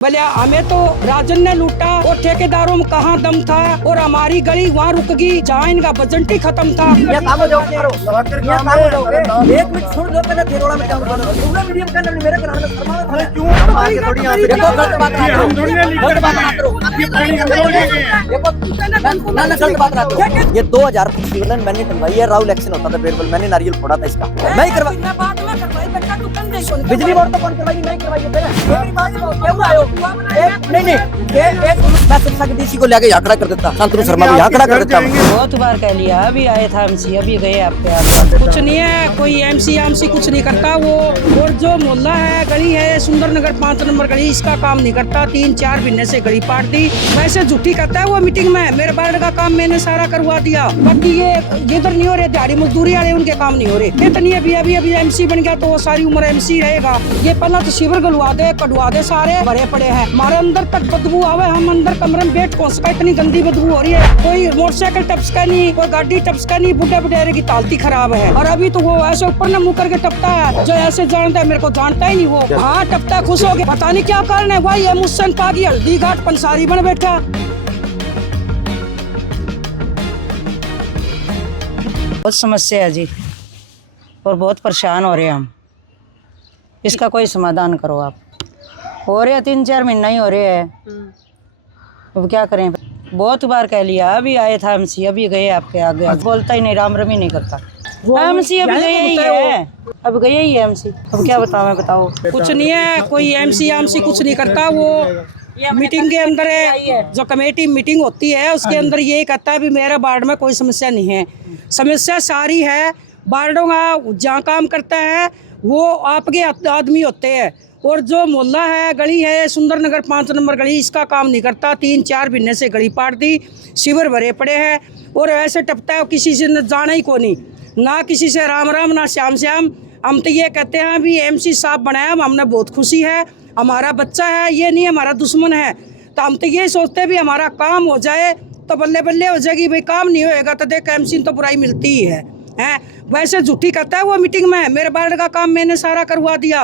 भले हमें तो राजन ने लूटा और ठेकेदारों में कहाँ दम था और हमारी गली वहाँ रुक गई जहाँ इनका बजट ही खत्म था। ये काम हो जाओ करो, ये काम हो जाओ। एक मिनट सुन लो, पहले तेरोड़ा में जाऊंगा। पूरा मीडियम का नाम मेरे कराने में शर्मा था। क्यों हमारी थोड़ी यहाँ पे देखो गलत बात कर रहे हो, गलत बात कर रहे हो। देखो ना गलत बात कर रहे हो। ये 2025 में मैंने करवाई है, राहुल इलेक्शन होता था बिल्कुल, मैंने नारियल फोड़ा था इसका। मैं ही करवाई बिजली बोर्ड तो कौन करवाई, नहीं करवाई है मेरी बात क्यों आयो। नहीं मैं शिक्षा के डीसी को लेके यहाँ खड़ा कर देता, शांतनु शर्मा को यहाँ खड़ा कर देता। बहुत बार कह लिया, अभी आए था एमसी, अभी गए आपके यहाँ। कुछ नहीं है, कोई एमसी कुछ नहीं करता वो। और जो मोहल्ला है, गली है सुंदर नगर 5 नंबर गली, इसका काम नहीं करता। 3-4 महीने से गली पाट दी। वैसे झूठी करता है वो मीटिंग में, मेरे बार का काम मैंने सारा करवा दिया। बाकी ये इधर नहीं हो रहे, दिहाड़ी मजदूरी वाले उनके काम नहीं हो रहे। इतनी अभी एमसी बन गया तो वो सारी उम्र एमसी रहेगा। ये पहला तो शिविर गलवा दे, कटवा दे, सारे भरे पड़े हैं। हमारे अंदर तक बदबू आवे, हम अंदर कमरे में बैठ कौन सका, इतनी गंदी बदबू हो रही है। कोई मोटरसाइकिल टपका नहीं, कोई गाड़ी टपका नहीं, बुढ़े बुढ़ेरे की तालती खराब है। और अभी तो वो ऐसे ऊपर न मुँह करके टपता है, जो ऐसे जानता है मेरे को जानता ही नहीं वो। हाँ टपता, खुश हो गया, पता नहीं क्या कारण है। वही है मुझसे पागी हल्दी घाट पंसारी बन बैठा। बहुत समस्या है जी, और बहुत परेशान हो रहे हैं हम। इसका कोई समाधान करो आप। हो रहे 3-4 महीना ही हो रहे हैं, अब क्या करें। बहुत बार कह लिया, अभी आए था एमसी, अभी गए आपके आगे। बोलता ही नहीं, राम रमी नहीं करता। एमसी अभी गए ही है, अब गए ही है एमसी। अब क्या बताओ, बताओ। कुछ नहीं है, कोई एमसी कुछ नहीं करता। वो मीटिंग के अंदर है, जो कमेटी मीटिंग होती है उसके अंदर ये कहता है भी मेरा वार्ड में कोई समस्या नहीं है। समस्या सारी है वार्डों का। जहाँ काम करता है वो आपके आदमी होते हैं। और जो मोहल्ला है, गली है सुंदर नगर 5 नंबर गली, इसका काम नहीं करता। 3-4 महीने से गली पाट दी, शिविर भरे पड़े हैं। और ऐसे टपता है, किसी से न जाना ही को नहीं, ना किसी से राम राम ना श्याम श्याम। हम तो ये कहते हैं भी एमसी साहब बनाया, हमने बहुत खुशी है। हमारा बच्चा है, ये नहीं हमारा दुश्मन है। तो हम तो ये सोचते हैं भी हमारा काम हो जाए तो बल्ले बल्ले हो जाएगी। भाई काम नहीं होएगा तो देख एमसी तो बुराई मिलती ही है। वैसे झूठी करता है वो मीटिंग में, मेरे बार का काम मैंने सारा करवा दिया,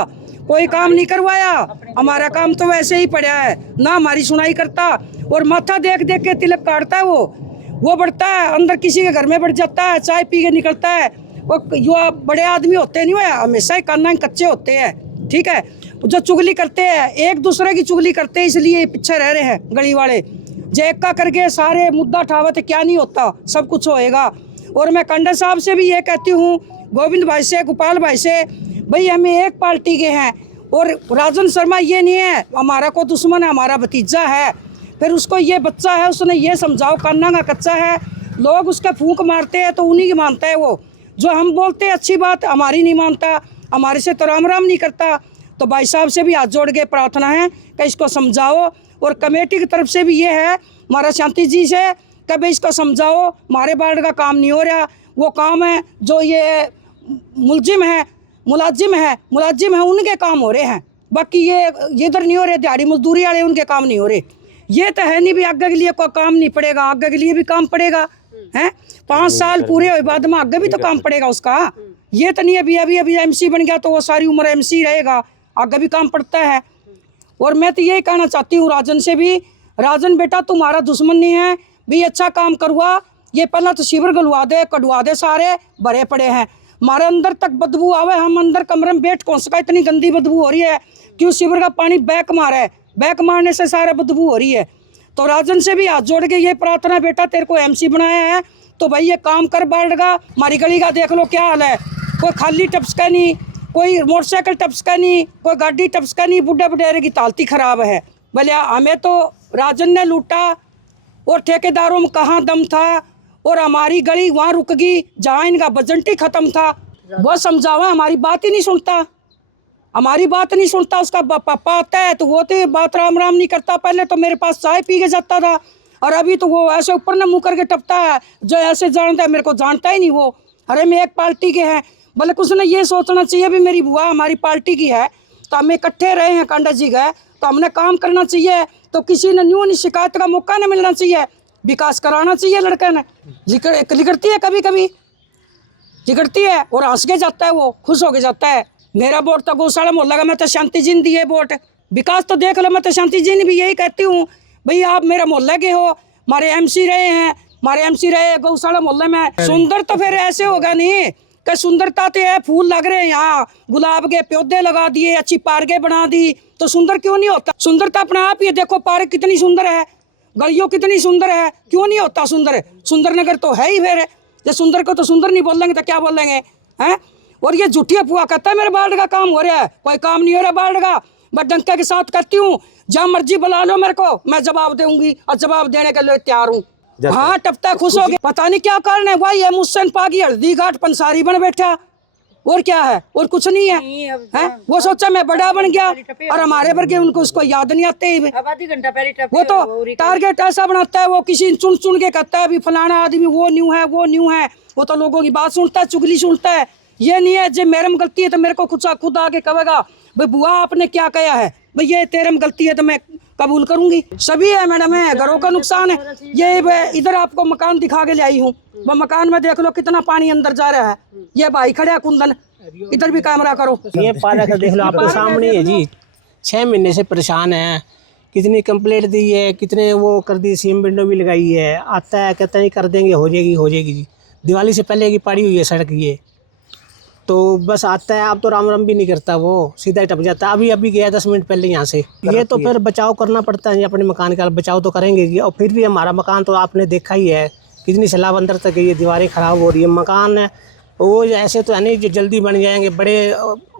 कोई काम नहीं करवाया। हमारा काम तो वैसे ही पड़ा है, ना हमारी सुनाई करता। और माथा देख देख के तिलक काटता है वो बढ़ता है अंदर, किसी के घर में बढ़ जाता है, चाय पी के निकलता है। वो जो बड़े आदमी होते नहीं, वो हमेशा ही कान कच्चे होते हैं, ठीक है। जो चुगली करते हैं, एक दूसरे की चुगली करते हैं, इसलिए पीछे रह रहे हैं गली वाले। जो एक का करके सारे मुद्दा ठावत, क्या नहीं होता, सब कुछ होएगा। और मैं कंडा साहब से भी ये कहती हूँ, गोविंद भाई से, गोपाल भाई से, भाई हमें एक पार्टी के हैं। और राजन शर्मा ये नहीं है हमारा को दुश्मन है, हमारा भतीजा है। फिर उसको ये बच्चा है, उसने ये समझाओ, कान्ना का कच्चा है, लोग उसका फूंक मारते हैं तो उन्हीं की मानता है वो। जो हम बोलते हैं अच्छी बात, हमारी नहीं मानता, हमारे से तो राम राम नहीं करता। तो भाई साहब से भी हाथ जोड़ के प्रार्थना है कि इसको समझाओ। और कमेटी की तरफ से भी ये है हमारा शांति जी से कि भाई इसको समझाओ, हमारे वार्ड का काम नहीं हो रहा। वो काम है जो ये मुलाजिम है उनके काम हो रहे हैं। बाकी ये इधर नहीं हो रहे, दिहाड़ी मजदूरी वाले उनके काम नहीं हो रहे। ये तो है नहीं भी आगे के लिए कोई काम नहीं पड़ेगा, आगे के लिए भी काम पड़ेगा है। 5 साल पूरे हुए बाद में आगे भी तो काम पड़ेगा उसका। ये तो नहीं अभी एमसी बन गया तो वो सारी उम्र एमसी रहेगा, आगे भी काम पड़ता है। और मैं तो यही कहना चाहती हूँ राजन से भी, राजन बेटा तुम्हारा दुश्मन नहीं है भी, अच्छा काम करवा। ये पहला तो शिविर गलवा दे, कटवा दे, सारे भरे पड़े हैं। हमारे अंदर तक बदबू आवे, हम अंदर कमरे में बैठ कौन सका, इतनी गंदी बदबू हो रही है। क्यों शिविर का पानी बैक मारा है, बैक मारने से सारे बदबू हो रही है। तो राजन से भी हाथ जोड़ के ये प्रार्थना, बेटा तेरे को एमसी बनाया है तो भाई ये काम कर बाढ़ का। हमारी गली का देख लो क्या हाल है, कोई खाली टपका नहीं, कोई मोटरसाइकिल टपका नहीं, कोई गाड़ी टपका नहीं, बुढ़े बुढ़ेरे की तालती खराब है। भले हमें तो राजन ने लूटा और ठेकेदारों में कहाँ दम था। और हमारी गली वहाँ रुक गई जहाँ इनका बजट ही खत्म था। वो समझावा, हमारी बात ही नहीं सुनता, हमारी बात नहीं सुनता। उसका पापा आता है तो वो तो बात राम राम नहीं करता। पहले तो मेरे पास चाय पी के जाता था, और अभी तो वो ऐसे ऊपर न मुँह करके टपता है, जो ऐसे जानता है मेरे को जानता ही नहीं वो। अरे मैं एक पार्टी के हैं, भले कुछ ने ये सोचना चाहिए भी मेरी बुआ हमारी पार्टी की है तो हम इकट्ठे रहे हैं, कांडा जी गए तो हमने काम करना चाहिए। तो किसी ने न्यू शिकायत का मौका नहीं मिलना चाहिए, विकास कराना चाहिए। लड़के ने लिखती है, कभी कभी जिगड़ती है और हंस के जाता है, वो खुश हो के जाता है। मेरा वोट तो गौशाला मोहल्ला का, मैं तो शांति जिन दिए वोट। विकास तो देख लो। मैं तो शांति जी ने भी यही कहती हूँ, भाई आप मेरे मोहल्ले के हो, हमारे एमसी रहे हैं, हमारे एमसी रहे गौशाला मोहल्ले में। सुंदर तो फिर ऐसे होगा नहीं कि सुंदरता तो है, फूल लग रहे हैं यहाँ, गुलाब के पौधे लगा दिए, अच्छी पार्कें बना दी, तो सुंदर क्यों नहीं होता? सुंदरता अपने आप ही है। देखो पार्क कितनी सुंदर है, गलियों कितनी सुंदर है, क्यों नहीं होता सुंदर? सुंदर नगर तो है ही। फिर ये सुंदर को तो सुंदर नहीं बोलेंगे तो क्या बोलेंगे हैं? और ये झूठी अफवाह कहता है मेरे बाल्ड का काम हो रहा है, कोई काम नहीं हो रहा बाल्ड का। मैं डंके के साथ कहती हूँ, जहाँ मर्जी बुला लो मेरे को, मैं जवाब दूंगी और जवाब देने के लिए तैयार हूँ। हाँ टपता खुश हो गया, पता नहीं क्या कारण है भाई। ये मुझसे पागी हल्दी घाट पंसारी बन बैठा, और क्या है? और कुछ नहीं है, हैं? वो सोचा मैं बड़ा बन गया और हमारे वर्गे उनको उसको याद नहीं आते ही। आधी घंटा पहले वो तो टारगेट ऐसा बनाता है, वो किसी चुन चुन के कहता है अभी फलाना आदमी वो न्यू है, वो न्यू है। वो तो लोगों की बात सुनता है, चुगली सुनता है। ये नहीं है जब मेरे में गलती है तो मेरे को खुद आके कहेगा भाई बुआ आपने क्या कहा है, भाई ये तेरे में गलती है तो मैं कबूल करूंगी। सभी है मैडम, है घरों का नुकसान है। ये इधर आपको मकान दिखा के ले आई हूँ, वो मकान में देख लो कितना पानी अंदर जा रहा है। ये भाई खड़े है कुंदन, इधर भी कैमरा करो। ये पार्क देख लो आपके सामने है जी, 6 महीने से परेशान है। कितनी कंप्लेंट दी है, कितने वो कर दी, सीएम विंडो भी लगाई है। आता है कहता है कर देंगे, हो जाएगी जी। दिवाली से पहले की पड़ी हुई है सड़क ये, तो बस आता है। अब तो राम राम भी नहीं करता, वो सीधा ही टप जाता है। अभी गया 10 मिनट पहले यहाँ से। ये तो फिर बचाव करना पड़ता है, अपने मकान का बचाव तो करेंगे जी। और फिर भी हमारा मकान तो आपने देखा ही है, कितनी सैलाब अंदर तक गई है, दीवारें ख़राब हो रही है। मकान है वो ऐसे तो है नहीं जो जल्दी बन जाएंगे, बड़े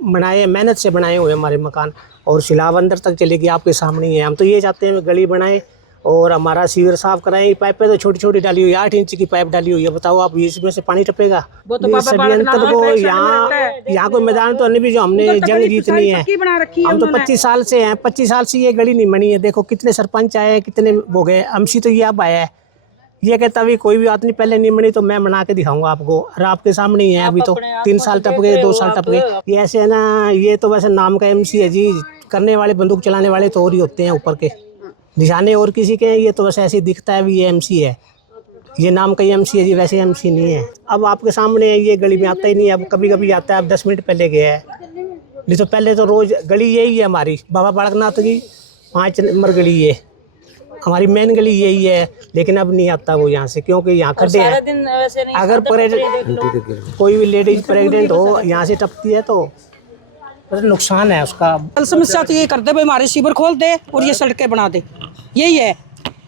बनाए, मेहनत से बनाए हुए हमारे मकान, और सैलाब अंदर तक चलेगी आपके सामने ही है। हम तो ये चाहते हैं गली बनाए और हमारा सीवर साफ कराएं। पाइपें तो छोटी छोटी डाली हुई है, 8 इंच की पाइप डाली हुई है। बताओ आप इसमें से पानी टपेगा? ये षड्यंत्र को यहाँ कोई मैदान तो नहीं भी जो हमने जंग जीतनी है। हम तो 25 साल से हैं, 25 साल से ये गली नहीं बनी है। देखो कितने सरपंच आए, कितने हो गए। एमसी तो ये अब आया है, ये कहता अभी कोई भी बात नहीं, पहले नहीं बनी तो मैं बना के दिखाऊंगा आपको। और आपके सामने ही है, अभी तो 3 साल टप गए, 2 साल टप गए। ये ऐसे है ना, ये तो वैसे नाम का एमसी है जी। करने वाले, बंदूक चलाने वाले तो और ही होते हैं, ऊपर के निशाने और किसी के हैं। ये तो वैसे ऐसे दिखता है भी ये एमसी है, ये नाम का एमसी है जी, वैसे एमसी नहीं है। अब आपके सामने ये गली में आता ही नहीं है, अब कभी कभी आता है। अब 10 मिनट पहले गया है, नहीं तो पहले तो रोज गली यही है हमारी, बाबा बालकनाथ की 5 नंबर गली है हमारी, मेन गली यही है। लेकिन अब नहीं आता वो यहाँ से, क्योंकि यहाँ खड्डे हैं। अगर कोई भी लेडीज प्रेग्नेंट हो यहाँ से टपती है तो नुकसान है उसका। समस्या तो ये कर दे भाई, हमारे सीवर खोल दे और ये सड़कें बना दे, यही है।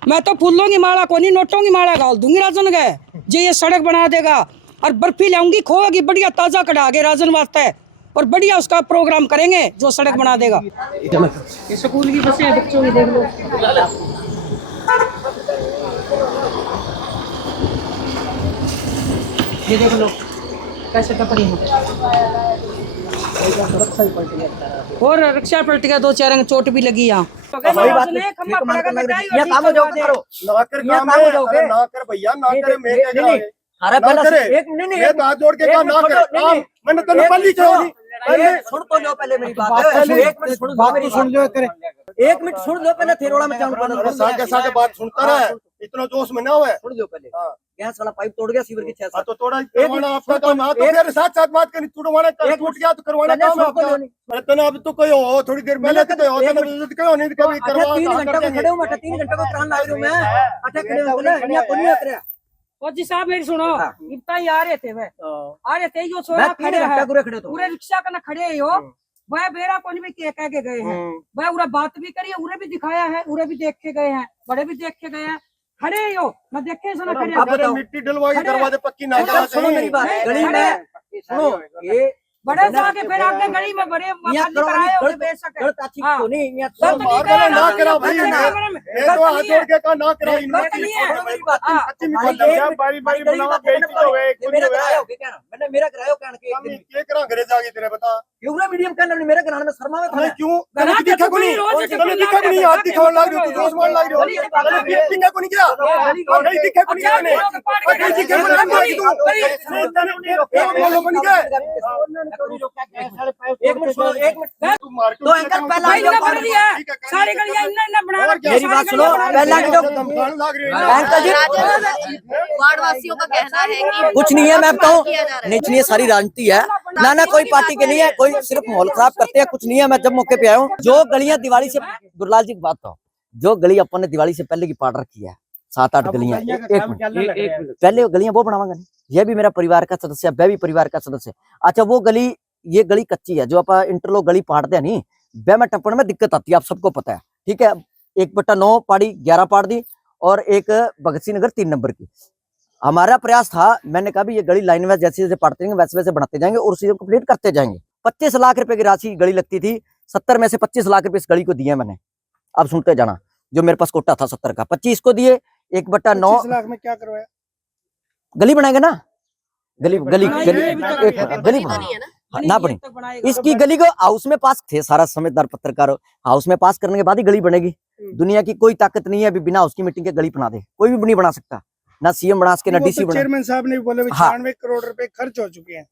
मैं तो फूलों की माला को नहीं, नोटों की माला डाल दूंगी राजन गए जी। ये सड़क बना देगा और बर्फी लाऊंगी, खोएगी बढ़िया ताज़ा कढ़ा के राजन वास्ते, और बढ़िया उसका प्रोग्राम करेंगे जो सड़क बना देगा। ये स्कूल की बसें हैं बच्चों की, देख लो। ये देख लो कैसे टपड़ी है, और रिक्शा पलट गया, 2-4 अंग चोट भी लगी यहाँ। वही बात है, काम हो जाओगे करो, ना कर काम हो जाओगे, ना कर भैया, ना करे मैं क्या करूं? अरे पहले एक नहीं ये हाथ जोड़ के कहा ना कर काम, मैंने तो पहले पहले सुन तो लो, पहले मेरी बात, 1 मिनट सुन, बात तो सुन लो, करे 1 मिनट सुन लो पहले, थेरोड़ा में जाऊं पहले साके बात सुनता रहा, इतना जोश में ना होए, सुन लो पहले। गैस वाला पाइप तोड़ गया सीवर की 6 तो तोड़ा, करवाना आपका काम है, तो फिर साथ बात करनी, टूटवाना टूट गया तो करवाना काम है आपका। अरे तना अब तो कोई हो, थोड़ी देर पहले तो हो, क्यों नहीं कभी करवा। 3 घंटे को खड़े हूं मैं, 3 घंटे को त्राण ला रही हूं मैं, अच्छा खड़े हो ना, यहाँ कोई नहीं उतरा। और जी साहब मेरी सुनो, इतना ही आ रहे थे वे, आ रहे थे यो सोया खड़े हैं पूरे रिक्शा का ना खड़े हो, वह बेरा कौन भी कह के गए हैं, वह उरा बात भी करी है, उरे भी दिखाया है, उरे भी देख के गए हैं, बड़े भी देख के गए हैं, खड़े हो ना देखे सुना खड़े। मिट्टी डलवा के दरवाजे पक्की ना करा, सुनो मेरी बात, गली में सुनो ये बड़े जाके फिर आगे गली में बड़े कराए हो बेशक गलत अच्छी क्यों नहीं, यहाँ ना करा भाई, मैं तो हाथ जोड़ के कहा ना करा, मेरी बात अच्छी निकल बारी बारी बनावा बेइज्जती हो गए, मेरा करायो के कहना, मैंने मेरा करायो कहना के एक दिन के करा घरे जाके तेरे बता यूरा मीडियम कहना नहीं, मेरे घराने में शर्मा में था क्यों मैंने दिखा को नहीं, मैंने दिखा को नहीं, हाथ दिखाने लग रहे हो, जोश मार लग रहे हो, मैंने दिखा को नहीं क्या, नहीं दिखा को नहीं, मैंने नहीं दिखा को नहीं, बोलो बन गए। एक मिनट तो अंकल पहला सारी गलियां इन्ना बना रखी है। मेरी बात सुनो, पहला जो अंकल जी वार्ड वासियों का कहना है कि कुछ नहीं है, मैं बताऊं, नहीं सारी राजनीति है। ना ना कोई पार्टी के नहीं है, कोई सिर्फ माहौल खराब करते हैं, कुछ नहीं है। मैं जब मौके पे आया हूँ, जो गलियां दिवाली से, गुरलाल जी की बात तो, जो गली अपन ने दिवाली से पहले की पाट रखी है 7-8 गलियां, पहले वो गलियां वो बनावांगा नहीं, ये भी मेरा परिवार का सदस्य है, वह भी परिवार का सदस्य। अच्छा वो गली, ये गली कच्ची है, जो आप इंटरलॉक गली पाटते हैं नहीं, वह में टप्पण में दिक्कत आती है, आप सबको पता है, ठीक है। 1/9 पाड़ी 11 पाड़ दी और एक भगत सिंह नगर 3 नंबर की। हमारा प्रयास था, मैंने कहा भी ये गली लाइन वाइज जैसे जैसे पढ़ते जाएंगे वैसे वैसे बढ़ाते जाएंगे और उसी को कंप्लीट करते जाएंगे। 25 लाख रुपए की राशि गली लगती थी, 70 में से 25 लाख रुपए इस गली को दिए मैंने। अब सुनते जाना, जो मेरे पास कोटा था 70 का, 25 को दिए, 1/9 लाख में क्या करवाया? गली बनाएंगे ना, गली गली गली ना बनी। इसकी गली को हाउस में पास थे, सारा समझदार पत्रकार, हाउस में पास करने के बाद ही गली बनेगी। दुनिया की कोई ताकत नहीं है अभी बिना उसकी मीटिंग के गली बना दे, कोई भी नहीं बना सकता, ना सीएम बना सके ना डीसी बना। चेयरमैन साहब ने बोले 96 करोड़ रुपए खर्च हो चुके हैं,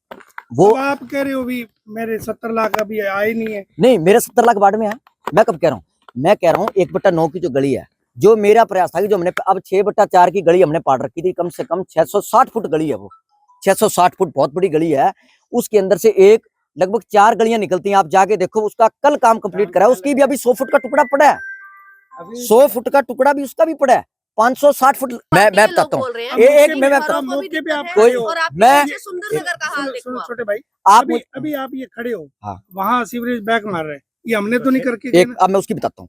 वो आप कह रहे हो भी मेरे 70 लाख अभी आए नहीं है। नहीं, मेरे 70 लाख बाढ़ में है। मैं कब कह रहा हूँ, मैं कह रहा हूँ 1/9 की जो गली है, जो मेरा प्रयास था कि जो हमने अब 6/4 की गली हमने पाड़ रखी थी, कम से कम 660 फुट गली है, वो 660 फुट बहुत बड़ी गली है। उसके अंदर से एक लगभग 4 गलियां निकलती हैं, आप जाके देखो, उसका कल काम कंप्लीट करा है, उसकी भी अभी 100 फुट का टुकड़ा पड़ा है, 100 फुट का टुकड़ा भी उसका भी पड़ा है, 560 फुट। मैं बताता हूँ, एक मैं मौके पे आप कोई मैं छोटे भाई, आप अभी आप ये खड़े हो, हाँ। वहाँ सीवरेज बैक मार रहे हैं, ये हमने तो नहीं करके एक, अब मैं उसकी बताता हूँ,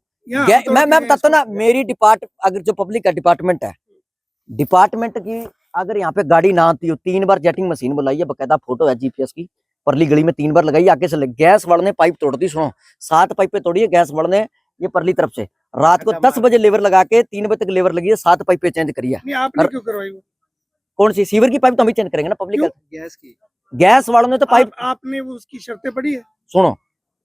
मैं बताता हूँ ना, मेरी अगर जो पब्लिक का डिपार्टमेंट है, डिपार्टमेंट की अगर यहाँ पे गाड़ी ना आती हो, 3 बार जेटिंग मशीन बुलाई है, बकायदा फोटो है जीपीएस की, परली गली में 3 बार लगाई, आगे से गैस वाले पाइप तोड़ दी, सुनो 7 पाइपें तोड़ी है गैस वाले, ये परली तरफ से, रात को 10 बजे लेबर लगा के 3 बजे तक लेबर लगी है, 7 पाइपें चेंज करी है। आपने क्यों करवाई वो? कौन सी सीवर की पाइप तो हम ही चेंज करेंगे ना, पब्लिक गैस की, गैस वालों ने तो पाइप, आपने उसकी शर्तें पढ़ी है? सुनो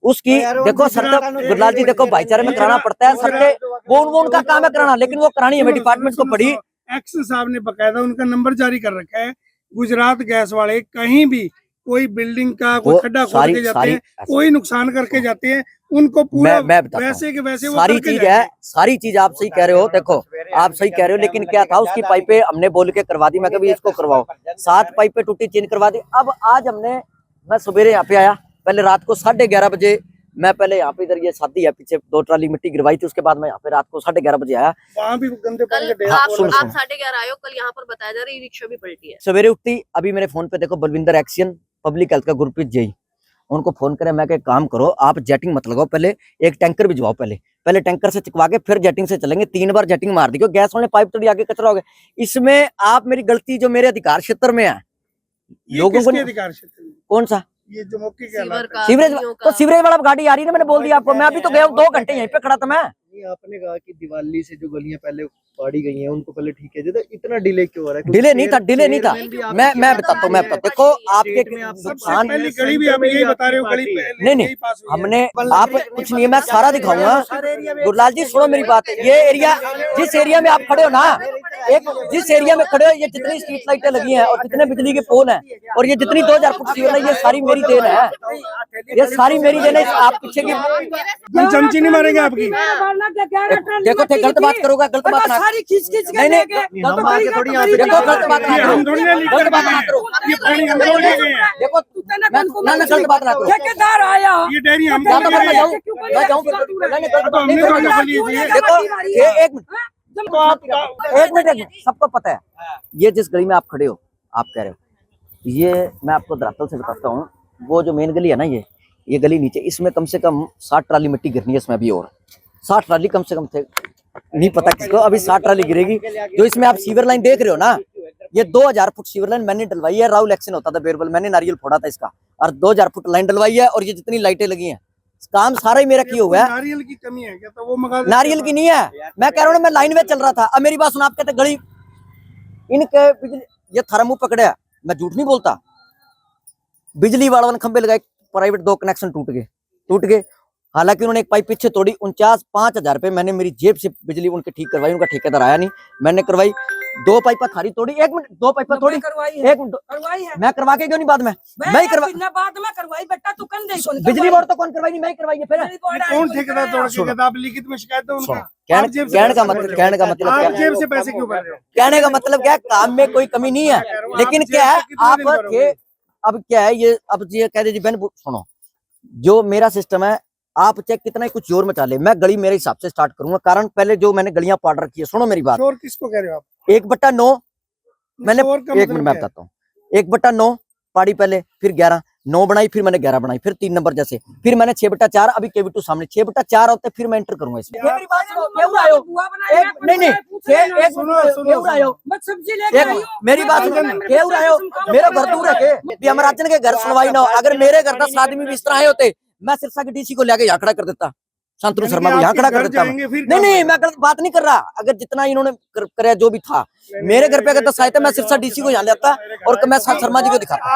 उसकी देखो शर्त, गुरलाल जी देखो, भाईचारे में कराना पड़ता है शर्तें, वो उनका काम है कराना, लेकिन वो करानी हमें डिपार्टमेंट को पड़ी। एक्शन साहब ने बकायदा उनका नंबर जारी कर रखा है, गुजरात गैस वाले कहीं भी कोई बिल्डिंग का कोई खड्डा खोद के जाते हैं, कोई नुकसान करके जाते हैं, उनको पूरा वैसे के वैसे सारी चीज है, सारी चीज आप सही कह रहे हो, देखो आप सही कह रहे हो, लेकिन क्या था, उसकी पाइपें हमने बोल के करवा दी, मैं कभी इसको करवाओ, 7 पाइपें टूटी चेंज करवा दी। अब आज मैं सवेरे यहाँ पे आया, पहले रात को 11:30 बजे, मैं पहले यहाँ पे, इधर ये शादी है पीछे, 2 ट्राली मिट्टी गिरवाई थी, उसके बाद मैं यहाँ पे रात को 11:30 बजे आया। वहाँ भी गंदे पानी का ढेर, आप 11:30 आए हो, कल यहाँ पर बताया जा रहा है रिक्शा भी पलटी है। सवेरे उठती, अभी मेरे फोन पे देखो, बलविंदर एक्शन पब्लिक हेल्थ का गुरप्रीत जई, उनको फोन करे, मैं काम करो, आप जेटिंग मत लगाओ, पहले एक टैंकर भिजवाओ, पहले टैंकर से चिकवा के फिर जेटिंग से चलेंगे। 3 बार जेटिंग मार दी, क्योंकि गैस वाले पाइप तोड़ी, आगे कचरा हो गया। इसमें आप मेरी गलती, जो मेरे अधिकार क्षेत्र में है, लोगों को अधिकार क्षेत्र में कौन सा, ये जो मौके के सीवरेज, तो सीवरेज वाला गाड़ी आ रही है ना, मैंने बोल दिया आपको, मैं अभी तो गया 2 घंटे यहीं पे खड़ा था मैं। आपने कहा कि दिवाली से जो गलियां पहले पाड़ी गई हैं उनको पहले ठीक है, इतना डिले क्यों हो रहा है? डिले नहीं था, मैं बताता हूँ, मैं देखो आपके नुकसान, गली भी आप यही बता रहे हो, गली नहीं हमने, आप कुछ नहीं है, मैं सारा दिखाऊंगा। गुरलाल जी सुनो मेरी बात, ये एरिया, जिस एरिया में आप खड़े हो ना, जिस एरिया में खड़े हो, ये जितनी स्ट्रीट लाइटें लगी हैं और जितने बिजली के पोल हैं और ये जितनी 2000 फुट सीवर है, ये सारी मेरी देन है, ये सारी मेरी देन है। आप पीछे की चमची नहीं मारेंगे आपकी, देखो थे, गलत बात करोगा, गलत बात ना, सारी खींच खींच के नहीं लेके गलत बात देखो, गलत बात ना करो, गलत बात ना करो, देखो ना गलत बात ना करो। ठेकेदार आया, ये डेयरी हम मैं जाऊँ, देखो एक मिनट, सबको पता है, ये जिस गली में आप खड़े हो, आप कह रहे हो, ये मैं आपको धरातल से बताता हूँ, वो जो मेन गली है ना, ये गली नीचे, इसमें कम से कम 60 ट्राली मिट्टी गिरनी है, इसमें अभी और 60 ट्राली कम से कम थे, नहीं पता किसको, अभी 60 ट्राली गिरेगी। जो इसमें आप सीवर लाइन देख रहे हो ना, ये 2000 फुट सीवर लाइन मैंने डलवाई है, राहुल एक्शन होता था बेरबल, मैंने नारियल फोड़ा था इसका, और 2000 फुट लाइन डलवाई है, और ये जितनी लाइटें लगी हैं, काम सारा ही मेरा किया हुआ है। नारियल की कमी है क्या? तो वो मंगा, नारियल की नहीं है, मैं कह रहा हूँ, मैं लाइन में चल रहा था। अब मेरी बात सुन, आप कहते गली इनके बिजली, ये थारा मुंह पकड़ा, मैं झूठ नहीं बोलता, बिजली वालों ने खंबे लगाए, प्राइवेट 2 कनेक्शन टूट गए। हालांकि उन्होंने एक पाइप पीछे तोड़ी, 49-5000 रुपए मैंने मेरी जेब से बिजली उनके ठीक करवाई, उनका ठेकेदार आया नहीं, मैंने करवाई। 2 पाइपा थारी तोड़ी, 1 मिनट, 2 पाइपा तोड़ी, 1 मिनट करवाई है, मैं करवा के क्यों नहीं, बाद में मैं ही करवा, बाद में करवाई बेटा, तू कन दे बिजली बोर्ड तो कौन करवाई नहीं, मैं ही करवाई है। फिर कौन ठेकेदार तोड़, आप लिखित में शिकायत दो उनका। कहने का मतलब आप जेब से पैसे क्यों भर रहे हो? कहने का मतलब क्या है, काम में कोई कमी नहीं है, लेकिन क्या है, आप थे अब क्या है ये, अब ये कह दीजिए बहन सुनो, जो मेरा सिस्टम है आप चाहे कितना ही कुछ जोर मचा ले, मैं गली मेरे हिसाब से स्टार्ट करूंगा। कारण पहले जो मैंने गलियां पाड़ रखी है, सुनो मेरी बात, शोर किसको कह रहे हो आप? 1/9 मैंने, शोर का एक मतलब मिनट मैं क्या है? बताता हूँ, 1/9 पाड़ी पहले, फिर 11 9 बनाई, फिर मैंने 11 बनाई, फिर 3 नंबर जैसे, फिर मैंने 6/4, अभी केवी2 सामने 6/4 होते, फिर मैं एंटर करूंगा इसमें। यार, मेरी बात सुनो, क्यों आए हो? नहीं नहीं, सब्जी लेके आई हो। मेरी बात सुनो, क्यों आए हो? मेरा घर दूर है के अमराजन के घर सुनवाई ना हो, अगर मेरे घर 10 आदमी भी इस तरह आए होते, मैं सिरसा के डीसी को लेके यहाँ खड़ा कर देता, शांतनु शर्मा को यहाँ खड़ा कर देता। नहीं नहीं, मैं गलत बात नहीं कर रहा, अगर जितना इन्होंने कराया जो भी था, मेरे घर पे अगर 10 आए थे, मैं सिरसा डीसी को यहाँ ले आता और मैं शर्मा जी को दिखाता।